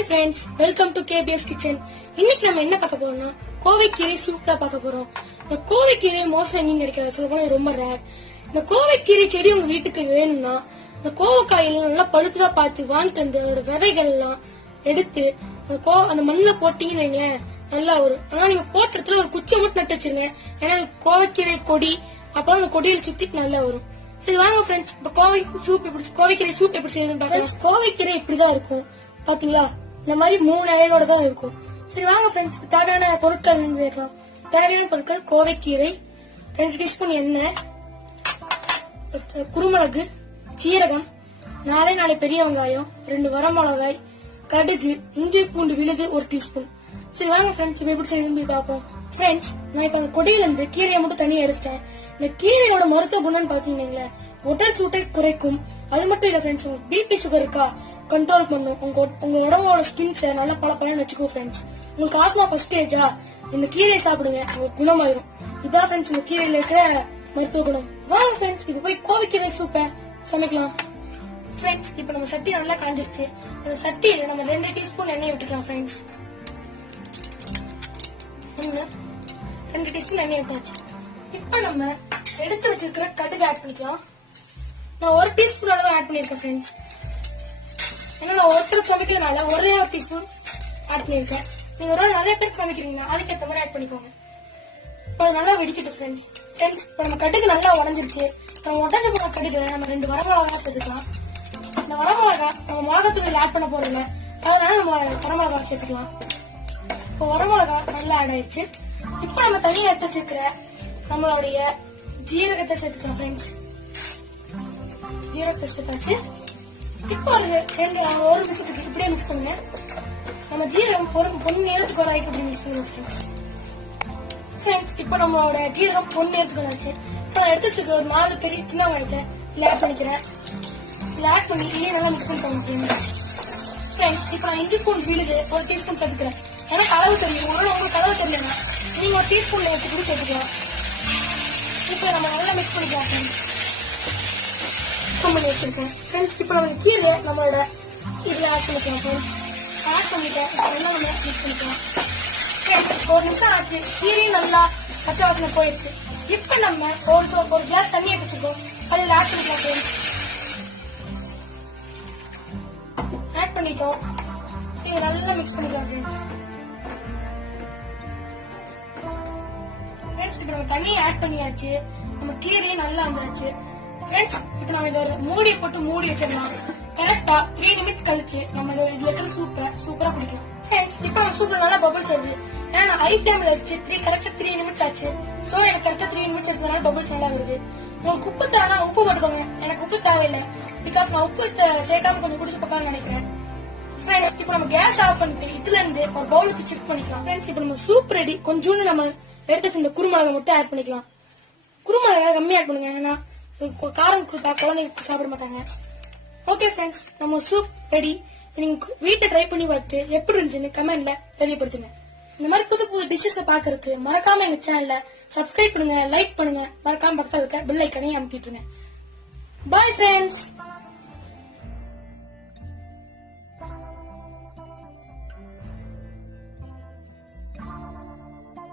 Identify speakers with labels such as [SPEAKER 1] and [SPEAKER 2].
[SPEAKER 1] Hi friends welcome to KPS kitchen இன்னைக்கு நம்ம என்ன பார்க்க போறோம்னா கோவைக்கீரை சூப் தான் பார்க்க போறோம். இந்த கோவைக்கீரை மோஸ்ட்லி எங்கேயும் கிடைக்காது சொல்ல போனா ரொம்ப ரேர் இந்த கோவைக்கீரை செடி உங்க வீட்டுக்கு வேணும்னா இந்த கோவக்காயில நல்லா பழுத்ததா பார்த்து வாங்கிட்டு வந்து அதோட விதைகள் எல்லாம் எடுத்து அந்த கோ அந்த மண்ணில் போட்டீங்கன்னு வைங்களேன் நல்லா வரும் ஆனா நீங்க போட்டுறதுல ஒரு குச்சை மட்டும் நட்டு வச்சிருங்க. ஏன்னா கோவைக்கீரை கொடி அப்புறம் அந்த கொடியில சுத்திட்டு நல்லா வரும். சரி வாங்க ஃப்ரெண்ட்ஸ் இப்ப கோவை சூப் எப்படி கோவைக்கீரை சூப் எப்படி செய்யுதுன்னு பாக்கலாம் கோவைக்கீரை இப்படிதான் இருக்கும். பாத்தீங்களா? இந்த மாதிரி மூணு அயலோட தான் இருக்கும். சரி வாங்க ஃப்ரெண்ட்ஸ் தேவையான பொருட்கள் வைக்கலாம் தேவையான பொருட்கள் கோவைக்கீரை ரெண்டு டீஸ்பூன் எண்ணெய் அஹ் குருமிளகு சீரகம் நாலே நாலு பெரிய வெங்காயம் ரெண்டு வரமிளகாய் கடுகு இஞ்சி பூண்டு விழுது ஒரு டீஸ்பூன் சரி வாங்க ஃப்ரெண்ட்ஸ் இப்ப எப்படி செய்யுதுன்னு பார்ப்போம். ஃப்ரெண்ட்ஸ் நான் இப்போ அந்த கொடியில இருந்து கீரையை மட்டும் தனியாக எடுத்துட்டேன். இந்த கீரையோட மருத்துவ குணம்னு பார்த்தீங்கன்னா உடல் சூட்டை குறைக்கும். அது மட்டும் இல்ல ஃப்ரெண்ட்ஸ் உங்களுக்கு பிபி சுகர் இருக்கா கண்ட்ரோல் பண்ணும் உங்க உங்க உடம்போட ஸ்கின்ஸை நல்லா பல பலன்னு வச்சுக்கோ ஃப்ரெண்ட்ஸ் உங்களுக்கு ஆஸ்மா ஃபர்ஸ்ட் ஏஜா இந்த கீரையை சாப்பிடுங்க உங்களுக்கு குணமாயிரும். இதான் ஃப்ரெண்ட்ஸ் இந்த கீரையில இருக்கிற மருத்துவ குணம். வாங்க ஃப்ரெண்ட்ஸ் இப்ப போய் கோவிக்கீரை சூப்பை சமைக்கலாம். ஃப்ரெண்ட்ஸ் இப்போ நம்ம சட்டி நல்லா காஞ்சிருச்சு. அந்த சட்டியில நம்ம ரெண்டு டீஸ்பூன் எண்ணெய் விட்டுக்கலாம் ஃப்ரெண்ட்ஸ் ஒண்ணு ரெண்டு டீஸ்பூன் எண்ணெய் விட்டாச்சு. இப்போ நம்ம எடுத்து வச்சிருக்கிற கடுகு ஆட் பண்ணிக்கலாம். நான் ஒரு டீஸ்பூன் அளவு ஆட் பண்ணிருக்கேன் ஃப்ரெண்ட்ஸ் ஏன்னா நான் ஒருத்தர் சமைக்கிறதுனால ஒரே ஒரு டீஸ்பூன் ஆட் பண்ணிருக்கேன் நீங்க ஒரு நிறைய பேர் சமைக்கிறீங்கன்னா அதுக்கேற்ற மாதிரி ஆட் பண்ணிக்கோங்க. இப்போ அது நல்லா வெடிக்கட்டும் ஃப்ரெண்ட்ஸ் ஃப்ரெண்ட்ஸ் இப்போ நம்ம கடுகு நல்லா உடஞ்சிருச்சு. நம்ம உடஞ்சு போன கடுகு நம்ம ரெண்டு வரமிளகா சேர்த்துக்கலாம். இந்த வரமிளகா நம்ம மிளகாத்தூள் ஆட் பண்ண போறோம்ல அதனால நம்ம வரமிளகா சேர்த்துக்கலாம். இப்போ வரமிளகா நல்லா ஆட் ஆயிடுச்சு. இப்போ நம்ம தனியாக எடுத்து வச்சிருக்கிற நம்மளுடைய ஜீரகத்தை சேர்த்துக்கலாம் ஃப்ரெண்ட்ஸ் ஜீரகத்தை சேர்த்தாச்சு இப்போ ஒரு ரெண்டு ஒரு நிமிஷத்துக்கு இப்படியே மிக்ஸ் பண்ணுங்க. நம்ம ஜீரகம் ஒரு பொண்ணு நேரத்துக்கு ஒரு இப்படி மிக்ஸ் பண்ணுவோம் ஃப்ரெண்ட்ஸ் இப்போ நம்மளோட ஜீரகம் பொண்ணு நேரத்துக்கு வந்தாச்சு இப்போ நான் எடுத்து வச்சிருக்க ஒரு நாலு பெரிய சின்ன வெங்காயத்தை இதில் ஆட் பண்ணிக்கிறேன். இதில் ஆட் பண்ணி இல்லையே நல்லா மிக்ஸ் பண்ணிக்கோங்க ஃப்ரெண்ட்ஸ் இப்போ நான் இஞ்சி ஸ்பூன் விழுது ஒரு டீஸ்பூன் சேர்த்துக்கிறேன். ஏன்னா அளவு தெரியும். ஒரு உங்களுக்கு அளவு தெரியலன்னா நீங்க ஒரு டீஸ்பூன் எடுத்து கூட சேர்த்துக்கலாம். இப்போ நம்ம நல்லா மிக்ஸ் பண்ணிக்கலாம் ஃப்ரெண்ட்ஸ் பண்ணி வச்சிருக்கேன் ஃப்ரெண்ட்ஸ் இப்போ நம்ம கீழே நம்மளோட இதில் ஆட் பண்ணிக்கலாம் ஃப்ரெண்ட்ஸ் ஆட் பண்ணிட்டேன். இப்போ நம்ம மிக்ஸ் பண்ணிக்கலாம். ஒரு நிமிஷம் ஆச்சு. கீரையும் நல்லா பச்சை வாசனை போயிடுச்சு. இப்போ நம்ம ஒரு ஒரு கிளாஸ் தண்ணி வச்சிருக்கோம் அதில் ஆட் பண்ணிக்கலாம் ஃப்ரெண்ட்ஸ் ஆட் பண்ணிட்டோம் இது நல்லா மிக்ஸ் பண்ணிக்கலாம் ஃப்ரெண்ட்ஸ் ஃப்ரெண்ட்ஸ் இப்போ நம்ம தண்ணி ஆட் பண்ணியாச்சு. நம்ம கீரையும் நல்லா வந்துருச்சு ஃப்ரெண்ட்ஸ் இப்போ நம்ம இதை ஒரு மூடியை போட்டு மூடி வச்சிடலாம். கரெக்டா த்ரீ நிமிட்ஸ் கழிச்சு நம்ம இதை இதுல இருக்கிற சூப்பை சூப்பரா குடிக்கலாம். ஃப்ரெண்ட்ஸ் இப்போ நம்ம சூப்பர் நல்லா பபிள்ஸ் வருது ஏன்னா நான் ஹை டைம்ல வச்சு த்ரீ கரெக்டா த்ரீ நிமிட்ஸ் ஆச்சு. ஸோ எனக்கு கரெக்டா த்ரீ நிமிட்ஸ் எடுத்ததுனால பபிள்ஸ் நல்லா வருது. உங்களுக்கு உப்பு தேவைன்னா உப்பு போட்டுக்கோங்க. எனக்கு உப்பு தேவையில்லை. பிகாஸ் நான் உப்பு சேர்க்காம கொஞ்சம் குடிச்சு பார்க்கலாம்னு நினைக்கிறேன். ஃப்ரெண்ட்ஸ் இப்போ நம்ம கேஸ் ஆஃப் பண்ணிட்டு இதுல இருந்து ஒரு பவுலுக்கு ஷிஃப்ட் பண்ணிக்கலாம். ஃப்ரெண்ட்ஸ் இப்போ நம்ம சூப் ரெடி கொஞ்சோண்டு நம்ம எடுத்து வச்சிருந்த குருமிளகை மட்டும் ஆட் பண்ணிக்கலாம். குருமிளகை கம்மி ஆட் பண்ணுங்க ஏன்னா காரம் கொடுத்தா குழந்தைங்க சாப்பிட மாட்டாங்க. ஓகே ஃப்ரெண்ட்ஸ் நம்ம சூப் ரெடி நீங்க வீட்டை ட்ரை பண்ணி பார்த்து எப்படி இருந்துச்சுன்னு கமெண்ட்ல தெரியப்படுத்துங்க. இந்த மாதிரி புது புது டிஷ்ஷஸ் பாக்குறதுக்கு மறக்காம எங்க சேனல்ல சப்ஸ்கிரைப் பண்ணுங்க லைக் பண்ணுங்க. மறக்காம பக்கத்துல இருக்க பெல் ஐக்கனையும் அமுக்கிட்டுருங்க. Bye friends